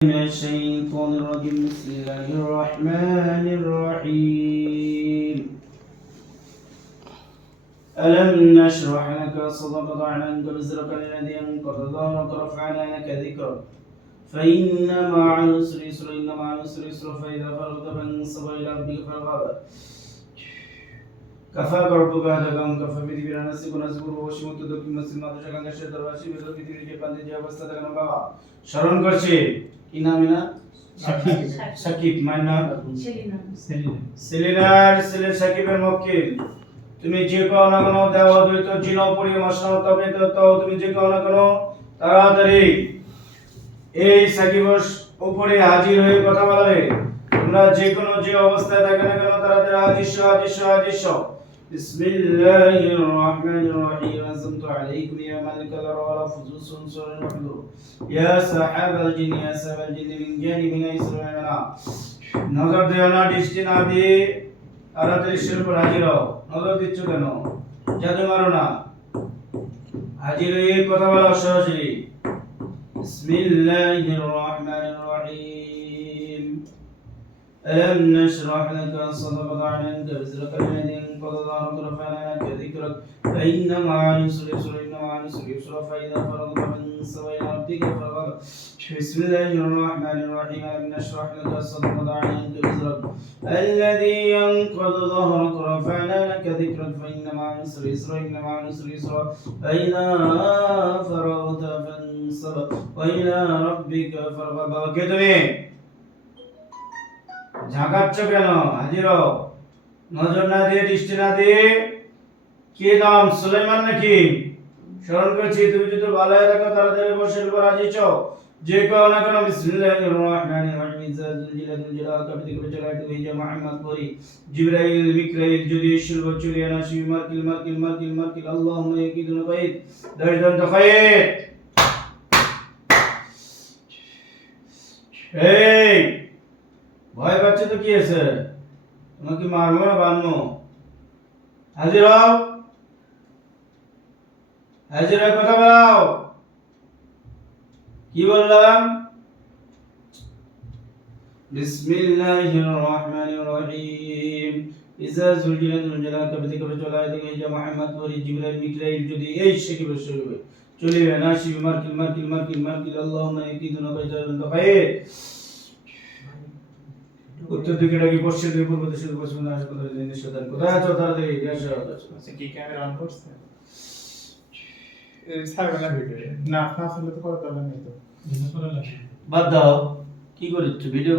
من الشيطان الرجيم بسم الله الرحمن الرحيم ألم نشرح لك صدرك وضعنا عنك وزرك الذي أنقض ظهرك ورفعنا لك ذكرك فإن مع العسر يسرا إن مع العسر يسرا فإذا فرغت فانصب إلى ربك فارغب كفى ربك هذا كم كفى পৃথিবীর আনাসি কোনাসি পূর্ব পশ্চিম উত্তর দক্ষিণ পশ্চিম মাদ্রাসা গঙ্গা শেষ দরবাসী বেদর পৃথিবীর যে প্রান্তে যে অবস্থা দেখানো বাবা স্মরণ করছে কি নাম এনা সাকিব। সাকিব মায়ের নাম? সেলিনা। সেলিনার সাকিবের মক্কিল। তুমি যে কও না কেন দেওয়া দ্বৈত তবে তুমি যে কও না কেন তাড়াতাড়ি এই সাকিবের উপরে হাজির হয়ে কথা বলাবে। তোমরা যে কোনো যে অবস্থায় থাকে না কেন তাড়াতাড়ি হাজির হাজির হাজির بسم الله الرحمن الرحيم أنزلت عليكم يا ملك الأرواح فزوس سور المحذور يا سحاب الجن يا سحاب الجن من جانب يسر المنام নজর দিও না দৃষ্টি না দিয়ে তাড়াতাড়ি শির উপর হাজির হও নজর দিচ্ছ কেন জাদু মারো না হাজির হয়ে কথা বলা সরাসরি বিসমিল্লাহির রহমানির রহিম ألم نشرح لك وضعنا عنك وزرك الذي انقض ظهرك ورفعنا لك ذكرك؟ فإن مع العسر يسرا إن مع العسر يسرا فإذا فرغت فانصب إلى ربك فارغب بسم الله الرحمن الرحيم. ألم نشرح لك وضعنا عنك وزرك الذي ينقض ظهرك ورفعنا لك ذكرك؟ فإن مع العسر يسرا إن مع العسر يسرا فإذا فرغت فانصب. وإلى ربك فارغب. كده ঝাঁকাচ্ছ কেন? হাজির নজর না দিয়ে, দৃষ্টি না দিয়ে। কি নাম সুলাইমান নাকি? স্মরণ করছি, তুমি যদি ভালো হয়ে থাকো তাড়াতাড়ি বসে উপর। যে কেউ না কেন বিসমিল্লাহির যদি তো ভয় পাচ্ছে তো কি আছে? তোমাকে মারবো না, বানবো? হাজির হও। হাজির হয়ে কথা বলাও। কি বললাম? রহমানির রহিম ইজা জুলজিলাতুল জালাল কবিতে কবি চলায় দিকে যে মুহাম্মদ ওরি জিবরাইল মিকরাইল যদি এই শেখে হবে চলিবে না শিব মারকিল মারকিল মারকিল মারকিল আল্লাহুম্মা ইয়াকিদুনা বাইতাল খায়র উত্তর দিকে নাকি পশ্চিম দিকে পূর্ব দিকে পশ্চিম দিকে আসে কোথায় জিনিস শতান কোথায় আছো? তাড়াতাড়ি এসে আচ্ছা কি ক্যামেরা অন করছে? এই সাইবার না ভিডিও না আপনার আসলে তো করা দরকার নেই তো। বাদ দাও। কি করছ ভিডিও